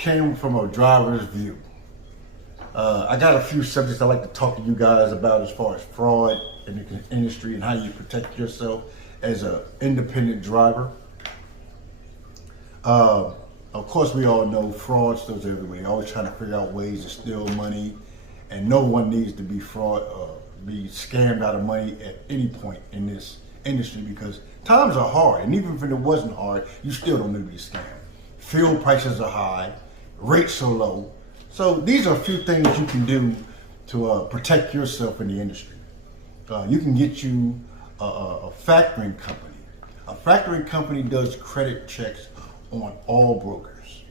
came from a driver's view. I got a few subjects I'd like to talk to you guys about as far as fraud in the industry and how you protect yourself as an independent driver. Of course, we all know fraudsters everywhere. Always trying to figure out ways to steal money, and no one needs to be be scammed out of money at any point in this industry because times are hard, and even if it wasn't hard, you still don't need to be scammed. Fuel prices are high, rates are low. So these are a few things you can do to protect yourself in the industry. You can get you a factoring company. A factoring company does credit checks on all brokers.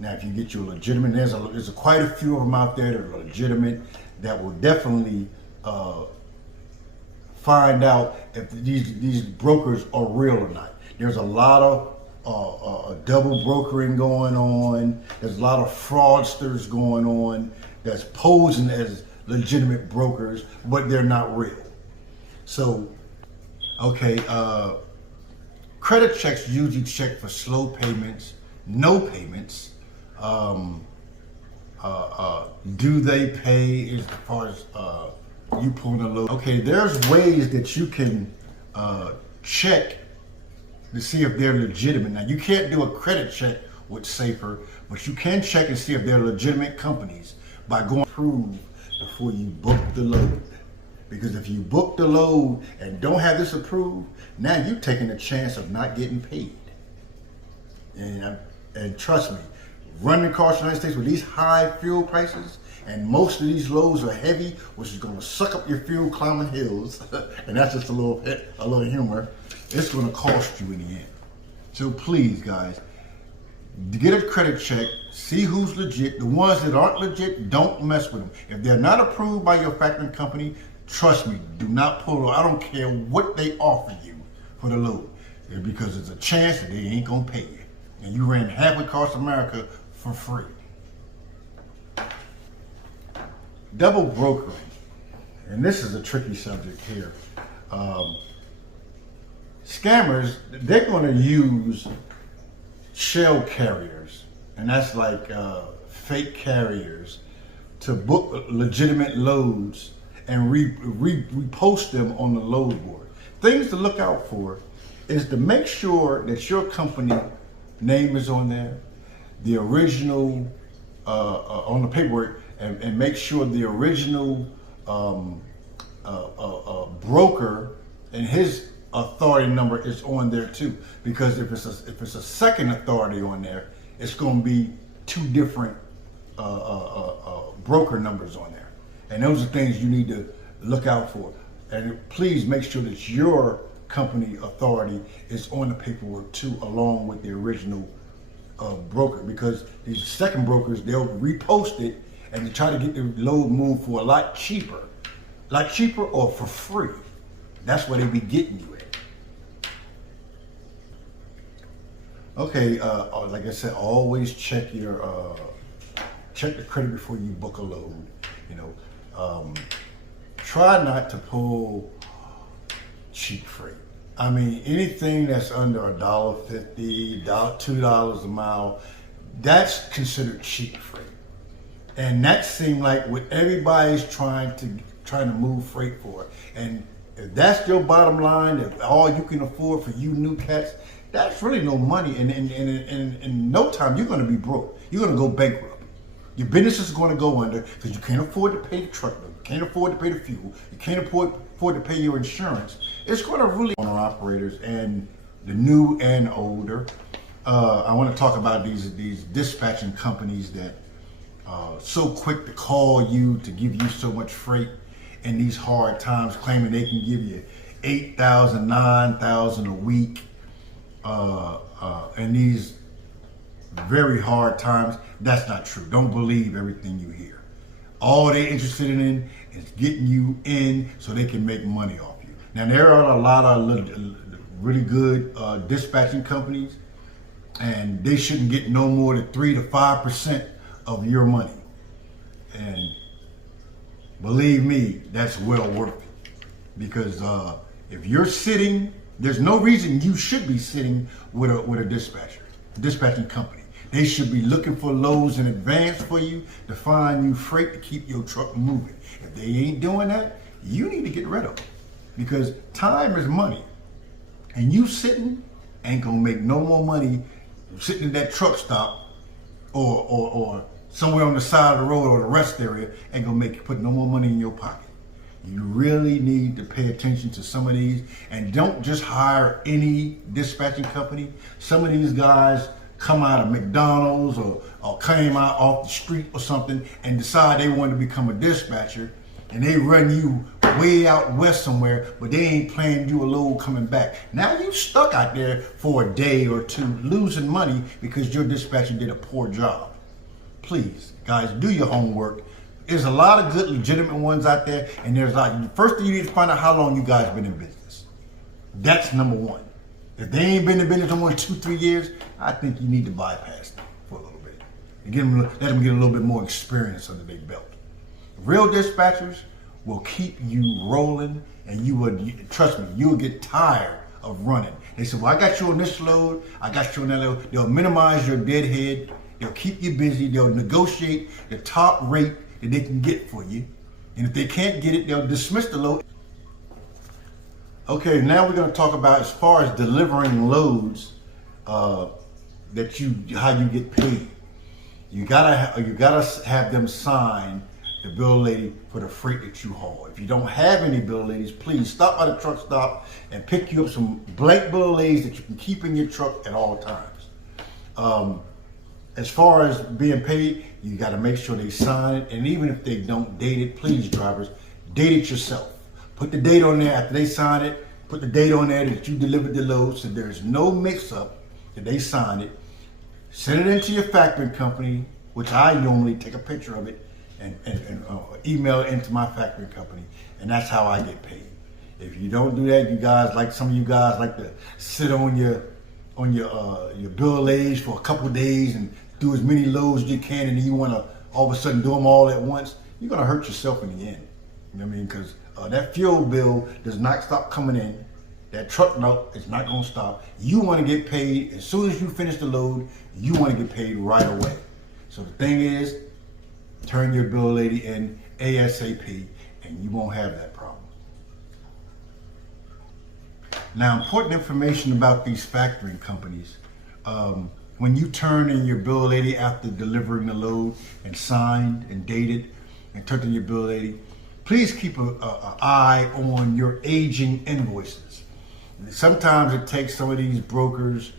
Now, if you get you a legitimate, there's quite a few of them out there that are legitimate that will definitely find out if these brokers are real or not. There's a lot of double brokering going on. There's a lot of fraudsters going on that's posing as legitimate brokers, but they're not real. So, okay, credit checks usually check for slow payments, no payments. Do they pay as far as you pulling a load? Okay, there's ways that you can check to see if they're legitimate. Now, you can't do a credit check with Safer, but you can check and see if they're legitimate companies by going through before you book the load. Because if you book the load and don't have this approved, now you're taking a chance of not getting paid. And trust me, running across the United States with these high fuel prices, and most of these loads are heavy, which is going to suck up your fuel climbing hills, and that's just a little humor. It's going to cost you in the end. So please, guys, get a credit check, see who's legit. The ones that aren't legit, don't mess with them. If they're not approved by your factoring company, trust me, do not pull. I don't care what they offer you for the load, because there's a chance that they ain't going to pay you. And you ran halfway across America for free. Double brokering, and this is a tricky subject here. Scammers, they're going to use shell carriers, and that's like fake carriers, to book legitimate loads and repost them on the load board. Things to look out for is to make sure that your company name is on there, the original on the paperwork, and make sure the original broker and his authority number is on there too. Because if it's a second authority on there, it's going to be two different broker numbers on there, and those are things you need to look out for. And please make sure that your company authority is on the paperwork too, along with the original broker, because these second brokers, they'll repost it and they try to get the load moved for a lot cheaper or for free. That's where they be getting you at. Okay, like I said, always check check the credit before you book a load. You know, try not to pull cheap freight. I mean, anything that's under $1.50, $2 a mile, that's considered cheap freight. And that seemed like what everybody's trying to move freight for. And if that's your bottom line, if all you can afford for you new cats, that's really no money. And in no time, you're going to be broke. You're going to go bankrupt. Your business is going to go under because you can't afford to pay the truck bill. You can't afford to pay the fuel. You can't afford to pay your insurance. It's going to really owner operators and the new and older. I want to talk about these dispatching companies that so quick to call you to give you so much freight in these hard times, claiming they can give you $8,000, $9,000 a week in these very hard times. That's not true. Don't believe everything you hear. All they're interested in is getting you in so they can make money off you. Now, there are a lot of really good dispatching companies, and they shouldn't get no more than 3 to 5% of your money. And believe me, that's well worth it. Because if you're sitting, there's no reason you should be sitting with a dispatching company. They should be looking for loads in advance for you to find you freight to keep your truck moving. If they ain't doing that, you need to get rid of them, because time is money. And you sitting ain't gonna make no more money sitting in that truck stop or somewhere on the side of the road or the rest area. Ain't gonna make you put no more money in your pocket. You really need to pay attention to some of these, and don't just hire any dispatching company. Some of these guys come out of McDonald's or came out off the street or something and decide they want to become a dispatcher, and they run you way out west somewhere, but they ain't playing you a load coming back. Now you stuck out there for a day or two losing money because your dispatcher did a poor job. Please, guys, do your homework. There's a lot of good, legitimate ones out there, and there's like, first thing you need to find out how long you guys been in business. That's number one. If they ain't been in business no more than 2-3 years, I think you need to bypass them for a little bit. And let them get a little bit more experience under their belt. Real dispatchers will keep you rolling, and you would, trust me, you will get tired of running. They say, well, I got you on this load, I got you on that load. They'll minimize your deadhead, they'll keep you busy, they'll negotiate the top rate that they can get for you. And if they can't get it, they'll dismiss the load. Okay, now we're gonna talk about as far as delivering loads, how you get paid. You gotta have them sign the bill of lading for the freight that you haul. If you don't have any bill of ladings, please stop by the truck stop and pick you up some blank bill of ladings that you can keep in your truck at all times. As far as being paid, you got to make sure they sign it, and even if they don't date it, please, drivers, date it yourself. Put the date on there after they sign it. Put the date on there that you delivered the load, so there's no mix-up that they signed it. Send it into your factoring company, which I normally take a picture of it and email it into my factoring company, and that's how I get paid. If you don't do that, you guys, like some of you guys like to sit on your bill of lading for a couple of days and do as many loads as you can, and then you want to all of a sudden do them all at once, you're going to hurt yourself in the end. You know what I mean? Because that fuel bill does not stop coming in. That truck note is not going to stop. You want to get paid as soon as you finish the load. You want to get paid right away. So the thing is, turn your bill of lading in ASAP, and you won't have that problem. Now, important information about these factoring companies. When you turn in your bill of lading after delivering the load and signed and dated and turned in your bill of lading, please keep an eye on your aging invoices. Sometimes it takes some of these brokers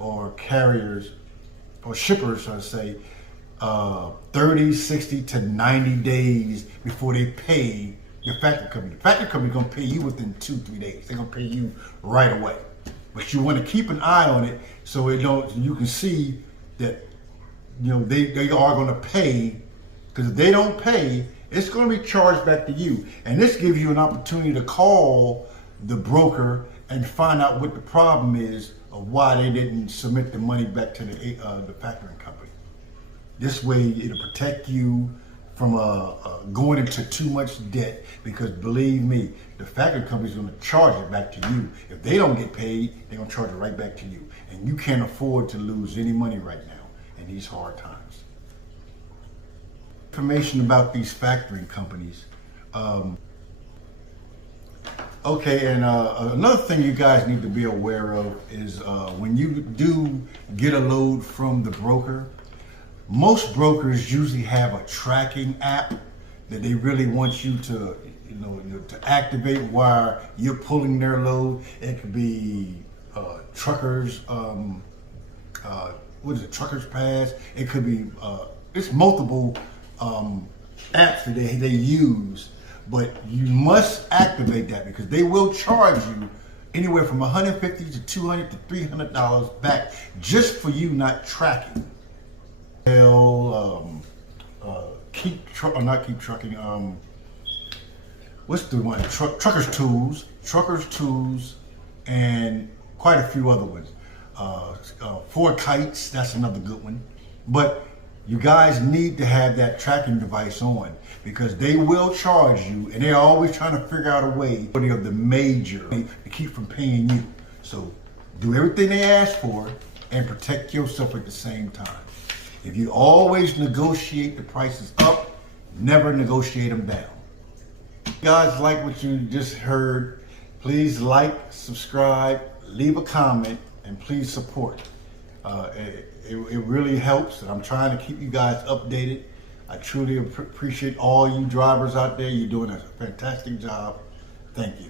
or carriers or shippers, I say, 30, 60 to 90 days before they pay your factory company. The factory company is going to pay you within 2-3 days. They're going to pay you right away. But you want to keep an eye on it so you can see that they are going to pay, because if they don't pay, it's going to be charged back to you. And this gives you an opportunity to call the broker and find out what the problem is of why they didn't submit the money back to the factoring company. This way it'll protect you from going into too much debt, because believe me, the factoring company is going to charge it back to you. If they don't get paid, they're going to charge it right back to you. And you can't afford to lose any money right now in these hard times. Information about these factoring companies. Okay, and another thing you guys need to be aware of is when you do get a load from the broker, most brokers usually have a tracking app that they really want you to, to activate while you're pulling their load. It could be truckers, Truckers Pass. It could be, it's multiple apps that they use, but you must activate that, because they will charge you anywhere from $150 to $200 to $300 back just for you not tracking. What's the one? Truckers Tools, and quite a few other ones. Ford Kites, that's another good one. But you guys need to have that tracking device on, because they will charge you, and they're always trying to figure out a way of the major to keep from paying you. So do everything they ask for and protect yourself at the same time. If you always negotiate the prices up, never negotiate them down. If you guys like what you just heard, please like, subscribe, leave a comment, and please support. It really helps, and I'm trying to keep you guys updated. I truly appreciate all you drivers out there. You're doing a fantastic job. Thank you.